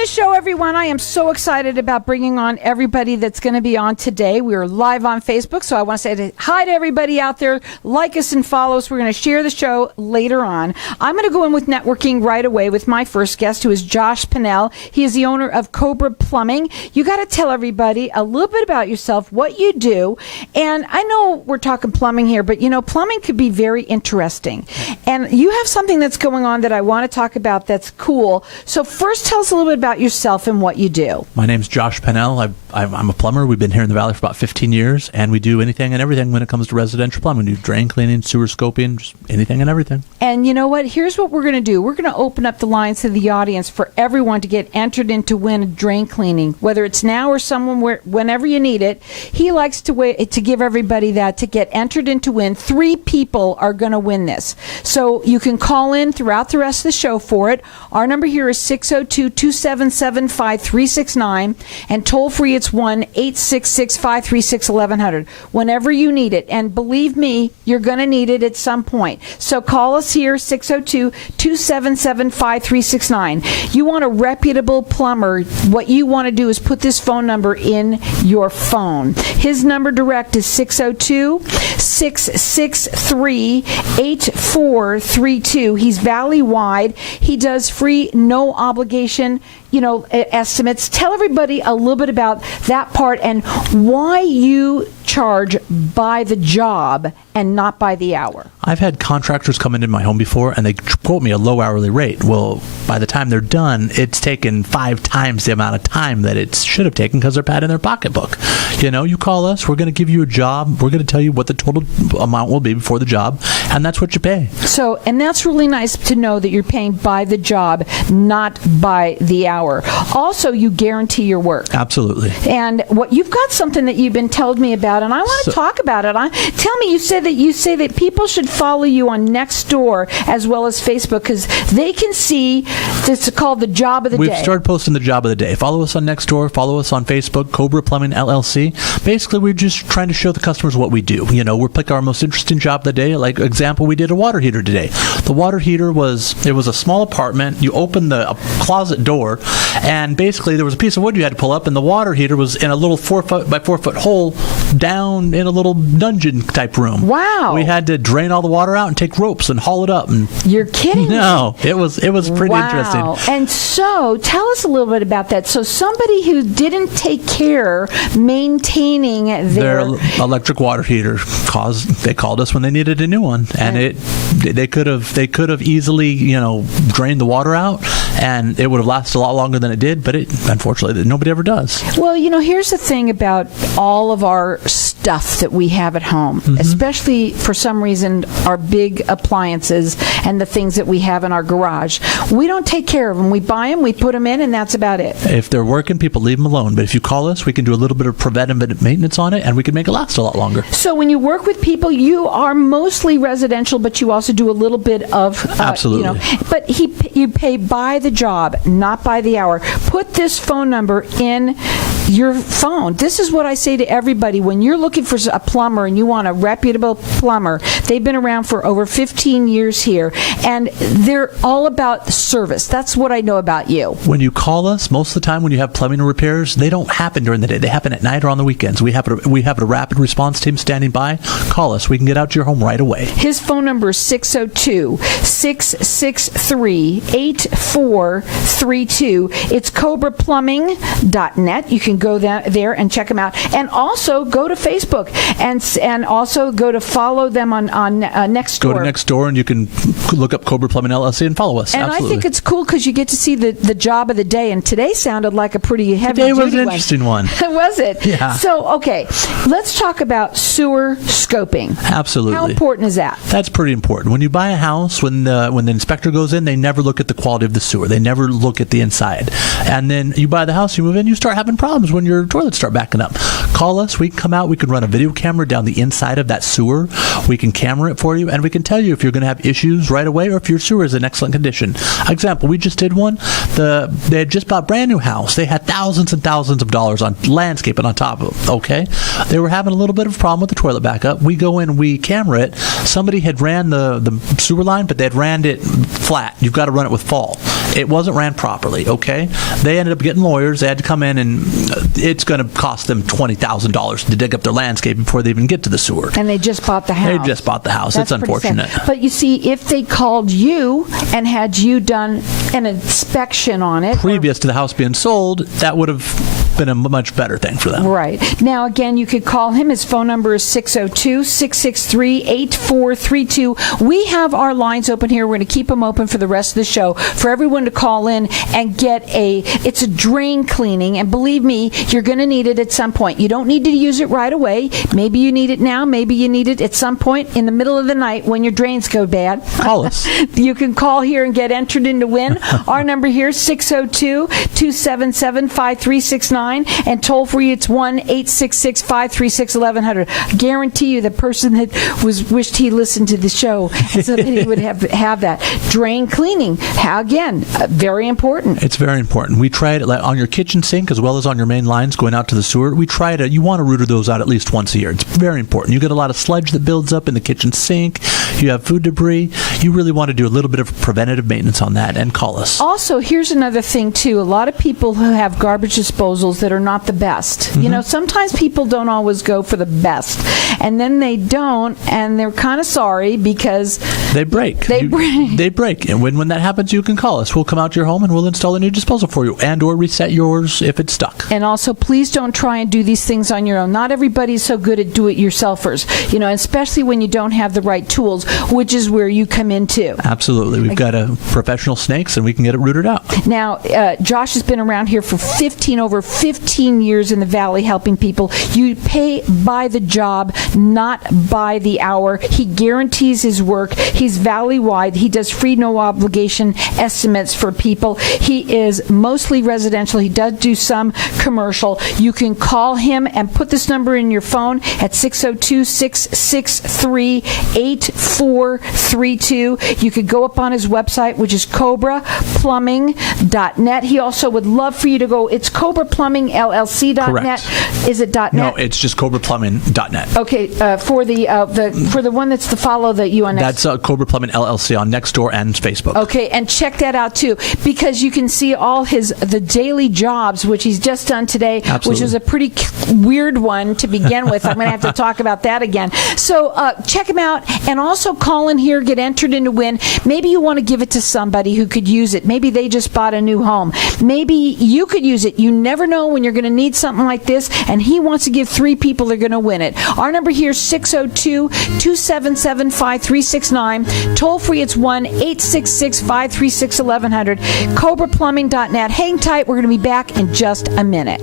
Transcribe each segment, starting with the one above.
the show, everyone. I am so excited about bringing on everybody that's going to be on today. We are live on Facebook, so I want to say hi to everybody out there. Like us and follow us. We're going to share the show later on. I'm going to go in with networking right away with my first guest, who is Josh Pennell. He is the owner of Cobra Plumbing. You got to tell everybody a little bit about yourself, what you do. And I know we're talking plumbing here, but, you know, plumbing could be very interesting. And you have something that's going on that I want to talk about that's cool. So first, tell us a little bit about yourself and what you do. My name's Josh Pennell. I'm a plumber. We've been here in the Valley for about 15 years, and we do anything and everything when it comes to residential plumbing. We do drain cleaning, sewer scoping, just anything and everything. And you know what? Here's what we're going to do. We're going to open up the lines to the audience for everyone to get entered in to win drain cleaning, whether it's now or whenever you need it. He likes to give everybody that to get entered in to win. 3 people are going to win this. So you can call in throughout the rest of the show for it. Our number here is 602-277-5369, and toll free it's 1-866-536-1100 whenever you need it. And believe me, you're going to need it at some point. So call us here, 602-277-5369. You want a reputable plumber, what you want to do is put this phone number in your phone. His number direct is 602-663-8432. He's valley-wide. He does free, no obligation, estimates. Tell everybody a little bit about that part and why you charge by the job and not by the hour. I've had contractors come into my home before, and they quote me a low hourly rate. Well, by the time they're done, it's taken 5 times the amount of time that it should have taken because they're padding their pocketbook. You call us, we're going to give you a job, we're going to tell you what the total amount will be before the job, and that's what you pay. So, and that's really nice to know that you're paying by the job, not by the hour. Also, you guarantee your work. Absolutely. And what you've got something that you've been telling me about, and I want to talk about it. Tell me, you say that people should follow you on Nextdoor as well as Facebook because they can see this is called the job of the day. We've started posting the job of the day. Follow us on Nextdoor. Follow us on Facebook, Cobra Plumbing LLC. Basically, we're just trying to show the customers what we do. We're picking our most interesting job of the day. Like example, we did a water heater today. The water heater was a small apartment. You open the closet door, and basically there was a piece of wood you had to pull up, and the water heater was in a little 4-foot by 4-foot hole down in a little dungeon type room. Wow. We had to drain all the water out and take ropes and haul it up. And you're kidding me? No, it was pretty interesting. And so tell us a little bit about that. So somebody who didn't take care maintaining their electric water heater they called us when they needed a new one, and they could have easily drained the water out, and it would have lasted a lot longer than it did, but unfortunately nobody ever does. Well, here's the thing about all of our stuff that we have at home, especially for some reason our big appliances and the things that we have in our garage. We don't take care of them. We buy them, we put them in, and that's about it. If they're working, people leave them alone. But if you call us, we can do a little bit of preventative maintenance on it, and we can make it last a lot longer. So when you work with people, you are mostly residential, but you also do a little bit of absolutely. But you pay by the job, not by the hour. Put this phone number in your phone. This is what I say to everybody. When you're looking for a plumber and you want a reputable plumber, they've been around for over 15 years here, and they're all about service. That's what I know about you. When you call us, most of the time when you have plumbing repairs, they don't happen during the day. They happen at night or on the weekends. We have a rapid response team standing by. Call us. We can get out to your home right away. His phone number is 602-663-8432. It's Cobraplumbing.net. You can go there and check them out. And also go to Facebook and also go to follow them on Nextdoor. Go to Nextdoor and you can look up Cobra Plumbing LLC and follow us. And absolutely. I think it's cool because you get to see the job of the day. And today sounded like a pretty heavy duty one. Today was an interesting one. Was it? Yeah. So, okay, let's talk about sewer scoping. Absolutely. How important is that? That's pretty important. When you buy a house, when the inspector goes in, they never look at the quality of the sewer. They never look at the inside. And then you buy the house, you move in, you start having problems when your toilets start backing up. Call us. We can come out. We can run a video camera down the inside of that sewer. We can camera it for you, and we can tell you if you're going to have issues right away or if your sewer is in excellent condition. Example, we just did one. They had just bought a brand new house. They had thousands and thousands of dollars on landscaping on top of it. Okay? They were having a little bit of a problem with the toilet backup. We go in, we camera it. Somebody had ran the sewer line, but they had ran it flat. You've got to run it with fall. It wasn't ran properly, okay? They ended up getting lawyers. They had to come in, and it's going to cost them $20,000 to dig up their landscape before they even get to the sewer. And they just bought the house. They just bought the house. That's it's unfortunate. pretty sad. But you see, if they called you and had you done an inspection on it previous to the house being sold, that would have been a much better thing for them. Right. Now, again, you could call him. His phone number is 602-663-8432. We have our lines open here. We're going to keep them open for the rest of the show for everyone to call in and get it's a drain cleaning. And believe me, you're going to need it at some point. You don't need to use it right away. Maybe you need it now. Maybe you need it at some point in the middle of the night when your drains go bad. Call us. You can call here and get entered in to win. Our number here is 602-277-5369. And toll free, it's 1-866-536-1100. Guarantee you the person that wished he listened to the show so that he would have that. Drain cleaning. Again, very important. It's very important. We try it on your kitchen sink as well as on your main lines going out to the sewer. We try to, you want to root those out at least once a year. It's very important. You get a lot of sludge that builds up in the kitchen sink. You have food debris. You really want to do a little bit of preventative maintenance on that and call us. Also, here's another thing, too. A lot of people who have garbage disposals that are not the best. Mm-hmm. You know, sometimes people don't always go for the best. And then they don't, and they're kind of sorry because they break. They break. And when that happens, you can call us. We'll come out to your home and we'll install a new disposal for you and or reset yours if it's stuck. And also, please don't try and do these things on your own. Not everybody's so good at do-it-yourselfers, you know, especially when you don't have the right tools, which is where you come in too. Absolutely. We've got a professional snakes and we can get it rooted out. Now, Josh has been around here for over 15 years in the Valley helping people. You pay by the job, not by the hour. He guarantees his work. He's Valley-wide. He does free, no obligation estimates for people. He is mostly residential. He does do some commercial. You can call him and put this number in your phone at 602-663-8432. You could go up on his website, which is Cobraplumbingllc.net. He also would love for you to go. It's Cobraplumbingllc.net. Correct. Is it .net? No, it's just Cobraplumbing.net. Okay, for the one that's the follow that you on That's Cobra Plumbing LLC on Nextdoor and Facebook. Okay, and check that out too, because you can see all the daily jobs, which he's just done today. Absolutely. Which is a pretty weird one to begin with. I'm going to have to talk about that again. So check him out, and also call in here, get entered in to win. Maybe you want to give it to somebody who could use it. Maybe they just bought a new home. Maybe you could use it. You never know when you're going to need something like this, and he wants to give 3 people that are going to win it. Our number here is 602-277-5369. Toll free, it's 1-866-536-1100. Cobraplumbing.net. Hang tight. We're going to be back in just a minute.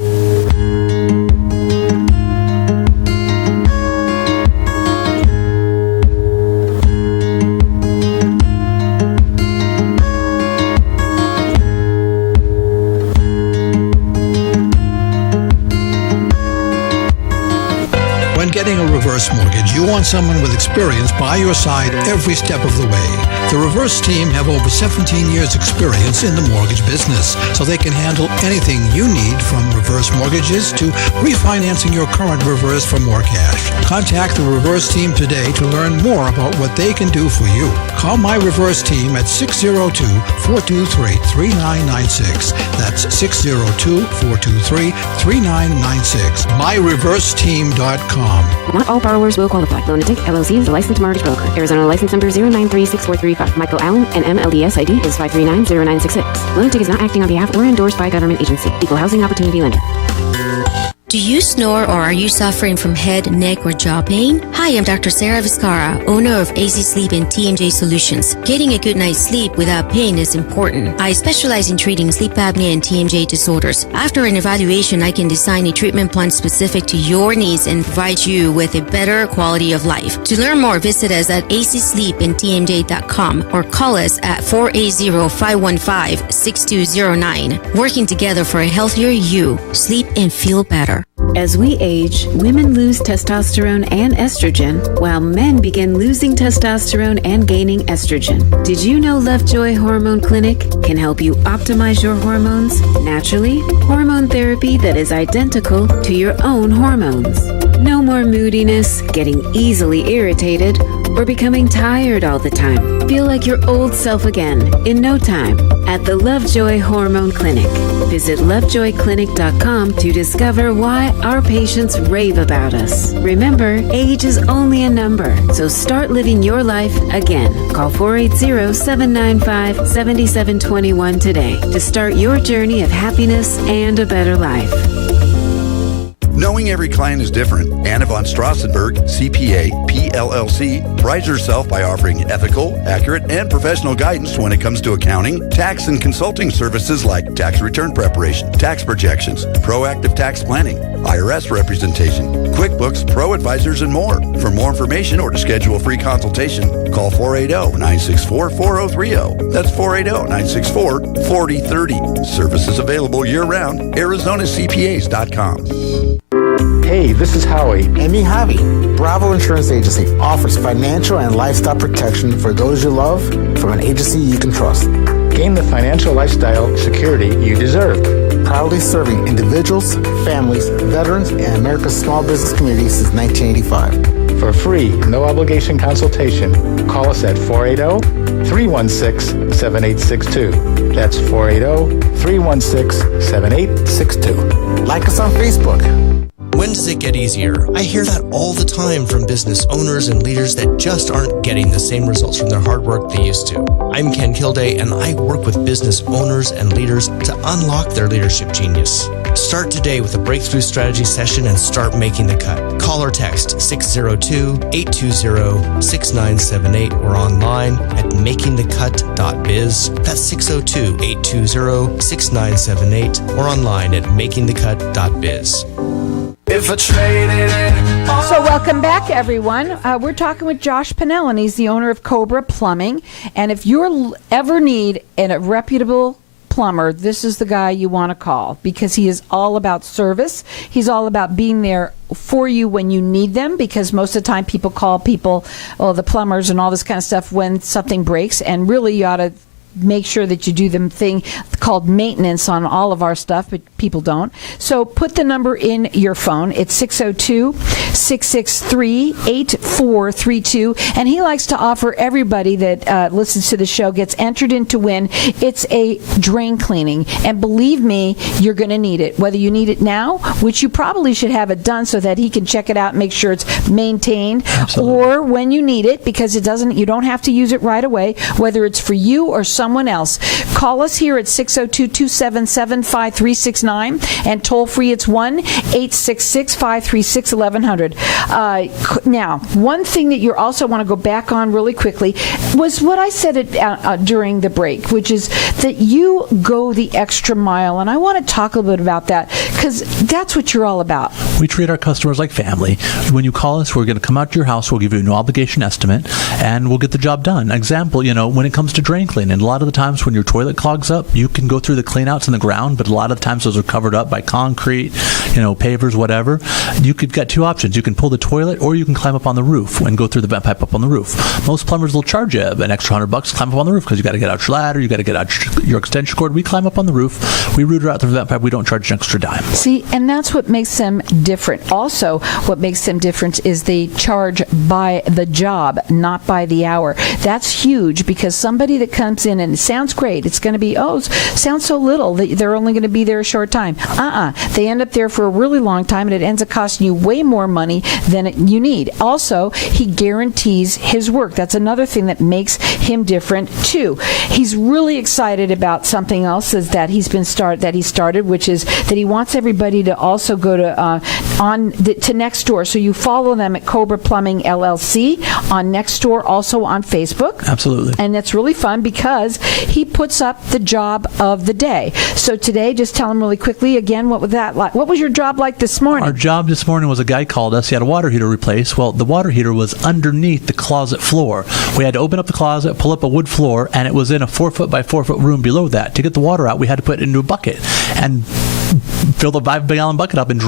Getting a reverse mortgage, you want someone with experience by your side every step of the way. The reverse team have over 17 years experience in the mortgage business, so they can handle anything you need, from reverse mortgages to refinancing your current reverse for more cash. Contact the reverse team today to learn more about what they can do for you. Call my reverse team at 602-423-3996. That's 602-423-3996. myreverseteam.com. Not all borrowers will qualify. Lunatic LLC is a licensed mortgage broker. Arizona license number 0936435. Michael Allen, and MLDS ID is 5390966. Lunatic is not acting on behalf or endorsed by a government agency. Equal housing opportunity lender. Do you snore, or are you suffering from head, neck, or jaw pain? Hi, I'm Dr. Sarah Vizcara, owner of AC Sleep and TMJ Solutions. Getting a good night's sleep without pain is important. I specialize in treating sleep apnea and TMJ disorders. After an evaluation, I can design a treatment plan specific to your needs and provide you with a better quality of life. To learn more, visit us at acsleepandtmj.com or call us at 480-515-6209. Working together for a healthier you. Sleep and feel better. As we age, women lose testosterone and estrogen, while men begin losing testosterone and gaining estrogen. Did you know Lovejoy Hormone Clinic can help you optimize your hormones naturally? Hormone therapy that is identical to your own hormones. No more moodiness, getting easily irritated, or becoming tired all the time? Feel like your old self again in no time at the Lovejoy Hormone Clinic. Visit lovejoyclinic.com to discover why our patients rave about us. Remember, age is only a number, so start living your life again. Call 480-795-7721 today to start your journey of happiness and a better life. Knowing every client is different, Anna von Strassenberg, CPA, PLLC, prides herself by offering ethical, accurate, and professional guidance when it comes to accounting, tax, and consulting services like tax return preparation, tax projections, proactive tax planning, IRS representation, QuickBooks, Pro Advisors, and more. For more information or to schedule a free consultation, call 480-964-4030. That's 480-964-4030. Services available year-round. ArizonaCPAs.com. Hey, this is Howie. And me, Javi. Bravo Insurance Agency offers financial and lifestyle protection for those you love from an agency you can trust. Gain the financial lifestyle security you deserve. Proudly serving individuals, families, veterans, and America's small business community since 1985. For free, no-obligation consultation, call us at 480-316-7862. That's 480-316-7862. Like us on Facebook. When does it get easier? I hear that all the time from business owners and leaders that just aren't getting the same results from their hard work they used to. I'm Ken Kilday, and I work with business owners and leaders to unlock their leadership genius. Start today with a breakthrough strategy session and start making the cut. Call or text 602-820-6978 or online at makingthecut.biz. That's 602-820-6978 or online at makingthecut.biz. So welcome back, everyone. We're talking with Josh Pennell, and he's the owner of Cobra Plumbing. And if you ever need a reputable plumber, this is the guy you want to call, because he is all about service. He's all about being there for you when you need them, because most of the time people call the plumbers and all this kind of stuff when something breaks, and really you ought to make sure that you do the thing called maintenance on all of our stuff, but people don't. So put the number in your phone. It's 602-663-8432. And he likes to offer everybody that listens to the show gets entered in to win. It's a drain cleaning. And believe me, you're going to need it. Whether you need it now, which you probably should have it done so that he can check it out and make sure it's maintained. Absolutely. Or when you need it, because you don't have to use it right away, whether it's for you or someone else. Call us here at 602-277-5369, and toll free it's 1-866-536-1100. Now, one thing that you also want to go back on really quickly was what I said during the break, which is that you go the extra mile, and I want to talk a little bit about that, because that's what you're all about. We treat our customers like family. When you call us, we're going to come out to your house, we'll give you a no obligation estimate, and we'll get the job done. Example, when it comes to drain cleaning, a lot of the times when your toilet clogs up, you can go through the cleanouts in the ground, but a lot of times those are covered up by concrete, pavers, whatever. You could get two options. You can pull the toilet, or you can climb up on the roof and go through the vent pipe up on the roof. Most plumbers will charge you an extra $100 to climb up on the roof, because you got to get out your ladder, you got to get out your extension cord. We climb up on the roof, we route her out through the vent pipe, we don't charge an extra dime. See, and that's what makes them different. Also, what makes them different is they charge by the job, not by the hour. That's huge, because somebody that comes in and it sounds great, it's going to be, sounds so little, they're only going to be there a short time. They end up there for a really long time, and it ends up costing you way more money than you need. Also, he guarantees his work. That's another thing that makes him different too. He's really excited about something else that he started, which is that he wants everybody to also go to Nextdoor. So you follow them at Cobra Plumbing LLC on Nextdoor, also on Facebook. Absolutely. And that's really fun, because he puts up the job of the day. So today, just tell him really quickly again, what was that like? What was your job like this morning? Our job this morning was, a guy called us. He had a water heater replaced. Well, the water heater was underneath the closet floor. We had to open up the closet, pull up a wood floor, and it was in a 4-foot by 4-foot room below that. To get the water out, we had to put it into a bucket. And fill the 5-gallon bucket up and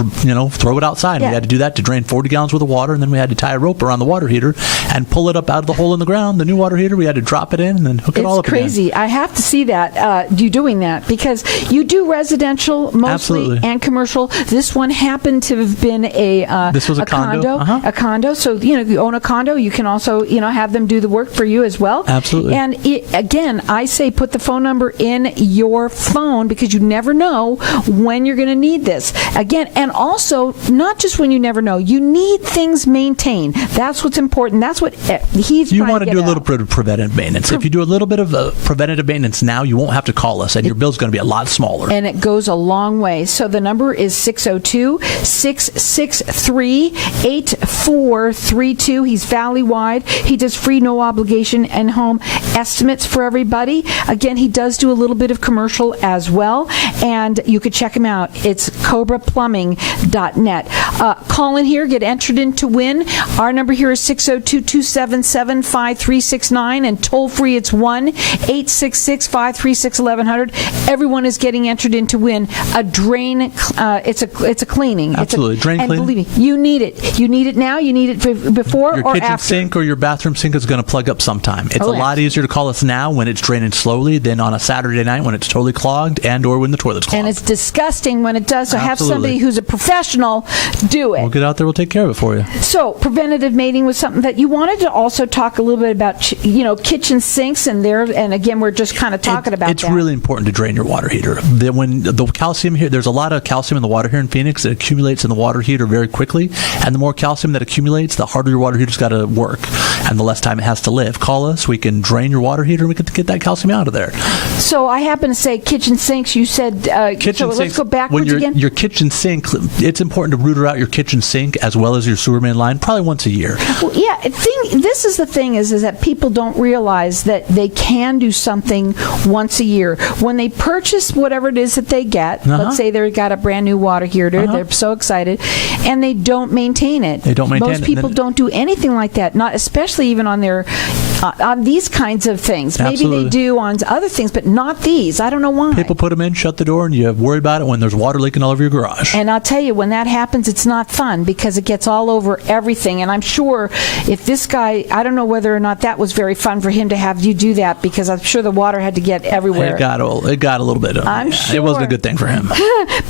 throw it outside. Yeah. We had to do that to drain 40 gallons worth of water, and then we had to tie a rope around the water heater and pull it up out of the hole in the ground. The new water heater, we had to drop it in and then hook it all up again. It's crazy. I have to see that, you doing that, because you do residential mostly. Absolutely. And commercial. This one happened to have been this was a condo. A condo. So, you own a condo, you can also, have them do the work for you as well. Absolutely. And again, I say put the phone number in your phone, because you never know when you're going to need this. Again, and also, not just when you never know, you need things maintained. That's what's important. That's what he's You trying want to to get do a at. little bit of preventative maintenance. If you do a little bit of preventative maintenance now, you won't have to call us, and your bill's going to be a lot smaller. And it goes a long way. So the number is 602-663-8432. He's valley-wide. He does free, no obligation, and home estimates for everybody. Again, he does do a little bit of commercial as well. And you could check him out. It's Cobraplumbing.net. Call in here. Get entered in to win. Our number here is 602-277-5369. And toll-free, it's 1-866-536-1100. Everyone is getting entered in to win a drain. It's a cleaning. Absolutely. Drain and cleaning. Believe me, you need it. You need it now. You need it before Your or kitchen after. sink or your bathroom sink is going to plug up sometime. It's a lot easier to call us now when it's draining slowly than on a Saturday night when it's totally clogged and or when the toilet's clogged. And it's disgusting when it does. So have Absolutely. somebody who's a professional do it. We'll get out there. We'll take care of it for you. So preventative maintenance was something that you wanted to also talk a little bit about. Kitchen sinks and again, we're just kind of talking about it's that. really important to drain your water heater. When the calcium here, there's a lot of calcium in the water here in Phoenix that accumulates in the water heater very quickly, and the more calcium that accumulates, the harder your water heater's got to work, and the less time it has to live. Call us. We can drain your water heater, and we can get that calcium out of there. So I happen to say kitchen sinks. You said kitchen so sinks. Let's go backwards again. Your kitchen sink, it's important to router out your kitchen sink as well as your sewer main line probably once a year. Well, yeah. This is the thing is that people don't realize that they can do something once a year. When they purchase whatever it is that they get, let's say they got a brand new water heater, they're so excited, and they don't maintain it. They don't maintain it. Most people don't do anything like that, not especially even on their on these kinds of things. Absolutely. Maybe they do on other things, but not these. I don't know why. People put them in, shut the door, and you worry about it when there's water leaking all over your garage. And I'll tell you, when that happens, it's not fun because it gets all over everything. And I'm sure if this guy, I don't know whether or not that was very fun for him to have you do that, because I'm sure the water had to get everywhere. It got a little bit. I'm sure. It wasn't a good thing for him.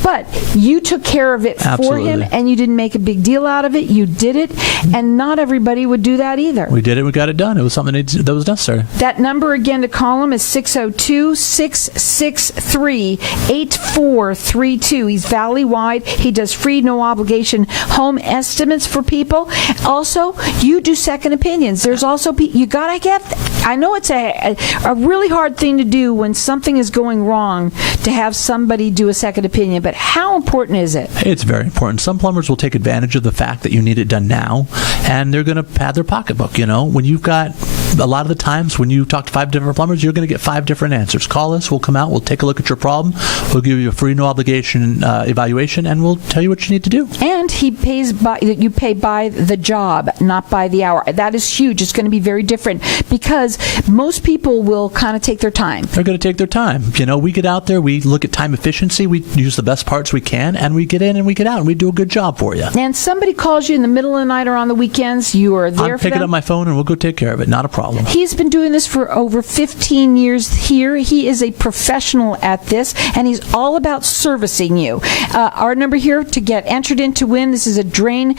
But you took care of it for him, and you didn't make a big deal out of it. You did it, and not everybody would do that either. We did it. We got it done. It was something that was necessary. That number again to call him is 602-663-8432. He's valley-wide. He does free, no obligation home estimates for people. Also, you do second opinions. There's also you got to get. I know it's a really hard thing to do when something is going wrong to have somebody do a second opinion. But how important is it? It's very important. Some plumbers will take advantage of the fact that you need it done now, and they're going to pad their pocketbook. When you've got a lot of the times when you talk to 5 different plumbers, you're going to get 5 different answers. Call us. We'll come out. We'll take a look at your problem. We'll give you a free, no obligation evaluation, and we'll tell you what you need to do. And you pay by the job, not by the hour. That is huge. It's going to be very different because most people will kind of take their time. They're going to take their time. We get out there. We look at time efficiency. We use the best parts we can, and we get in and we get out, and we do a good job for you. And somebody calls you in the middle of the night or on the weekends, you are there I'm for them. picking up my phone, and we'll go take care of it. Not a problem. He's been doing this for over 15 years here. He is a professional at this, and he's all about servicing you. Our number here to get entered in to win, this is a drain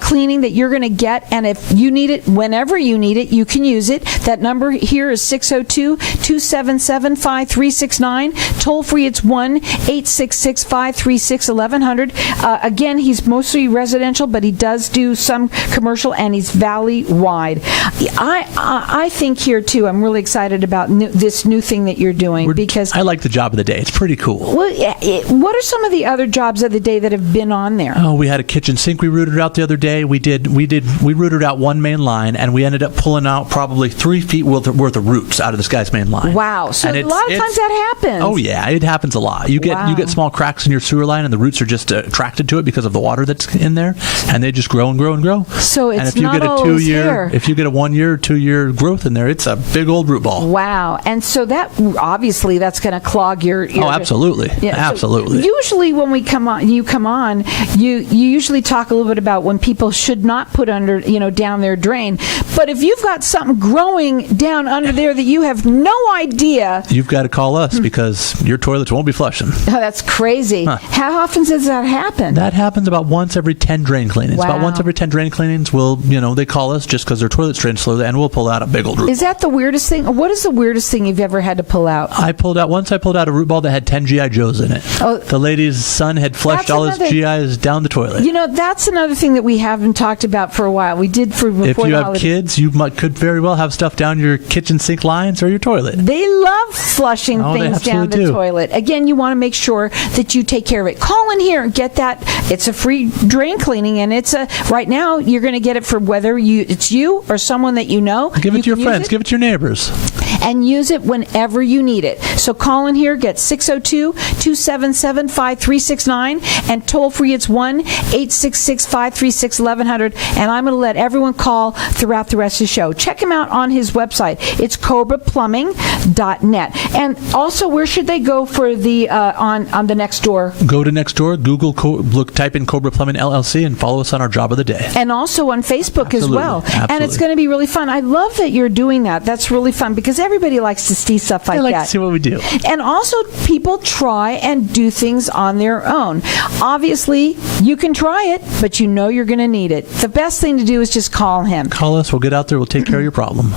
cleaning that you're going to get, and if you need it, whenever you need it, you can use it. That number here is 602-277-5369. Toll free, it's 1-866-536-1100. Again, he's mostly residential, but he does do some commercial, and he's valley-wide. I think here, too, I'm really excited about this new thing that you're doing because I like the job of the day. It's pretty cool. Well, what are some of the other jobs of the day that have been on there? Oh, we had a kitchen sink we rooted out the other day. We rooted out one main line, and we ended up pulling out probably 3 feet worth of roots out of this guy's main line. Wow. So a lot of times that happens. Oh yeah, it happens a lot. You get small cracks in your sewer line, and the roots are just attracted to it because of the water that's in there, and they just grow and grow and grow. So it's and if you not get a always here. if you get a 1 year or 2 year growth in there, it's a big old root ball. Wow. And so that obviously that's going to clog your Oh, absolutely. Yeah, absolutely. So usually when you come on, you usually talk a little bit about when people should not put under, down their drain. But if you've got something growing down under there that you have no idea, you've got to call us because your toilets won't be flushing. Oh, that's crazy. Huh. How often does that happen? That happens about once every 10 drain cleanings. Wow. About once every 10 drain cleanings, they call us just because their toilets drain slowly, and we'll pull out a big old root. Is that the weirdest thing? What is the weirdest thing you've ever had to pull out? I pulled out a root ball that had 10 GI Joes in it. Oh, the lady's son had flushed all his GIs down the toilet. That's another thing that we haven't talked about for a while. We did for before. If you have holidays. kids, you could very well have stuff down your kitchen sink lines or your toilet. They love flushing things down the toilet. Again, you want to make sure that you take care of it. Call in here and get that. It's a free drain cleaning, and right now you're going to get it for whether it's you or someone that you know. Give it to your friends. Give it to your neighbors. And use it whenever you need it. So call in here, get 602-277-5369, and toll free it's 1-866-536-1100. And I'm going to let everyone call throughout the rest of the show. Check him out on his website. It's Cobraplumbing.net. And also, where should they go for the on the Nextdoor? Go to Nextdoor, type in Cobra Plumbing LLC, and follow us on our job of the day. And also on Facebook as well. Absolutely. And it's going to be really fun. I love that you're doing that. That's really fun because everybody likes to see stuff like that. I like to see what we do. And also, people try and do things on their own. Obviously, you can try it, but you're going to need it. The best thing to do is just call him. Call us. We'll get out there. We'll take care of your problem.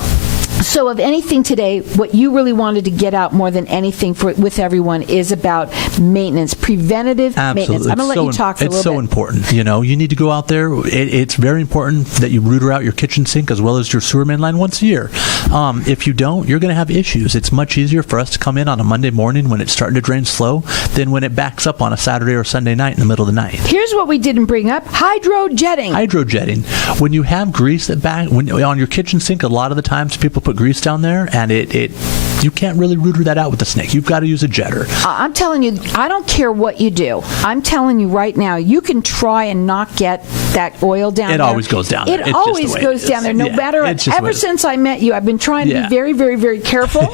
So of anything today, what you really wanted to get out more than anything with everyone is about maintenance, preventative maintenance. I'm going to let you talk for a little bit. It's so important. You need to go out there. It's very important that you root out your kitchen sink as well as your sewer main line once a year. If you don't, you're going to have issues. It's much easier for us to come in on a Monday morning when it's starting to drain slow than when it backs up on a Saturday or Sunday night in the middle of the night. Here's what we didn't bring up. Hydrojetting. When you have grease on your kitchen sink, a lot of the times people put grease down there, and you can't really root that out with the snake. You've got to use a jetter. I'm telling you, I don't care what you do. I'm telling you right now, you can try and not get that oil down there. It always goes down there. It always goes down there, no matter what. Ever since I met you, I've been trying to be very, very, very careful.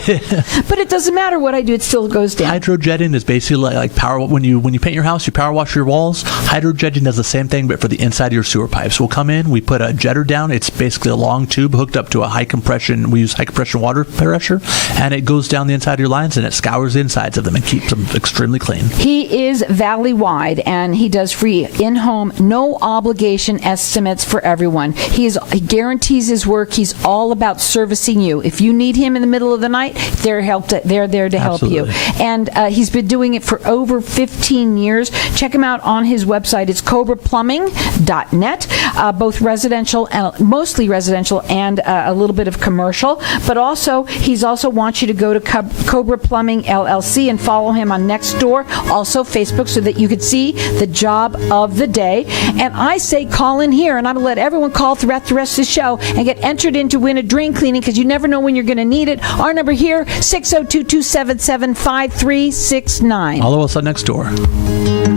But it doesn't matter what I do, it still goes down. Hydrojetting is basically like power. When you paint your house, you power wash your walls. Hydrojetting does the same thing, but for the inside of your sewer pipes. We'll come in, we put a jetter down. It's basically a long tube hooked up to a high compression. We use high compression water pressure, and it goes down the inside of your lines, and it scours the insides of them and keeps them extremely clean. He is valley-wide, and he does free in-home, no obligation estimates for everyone. He guarantees his work. He's all about servicing you. If you need him in the middle of the night, they're there to help you. And he's been doing it for over 15 years. Check him out on his website. It's Cobraplumbing.net, both residential and mostly residential and a little bit of commercial. But also, he also wants you to go to Cobra Plumbing LLC and follow him on Nextdoor, also Facebook, so that you could see the job of the day. And I say call in here, and I'm going to let everyone call throughout the rest of the show and get entered in to win a drain cleaning, because you never know when you're going to need it. Our number here, 602-277-5369. Follow us on Nextdoor.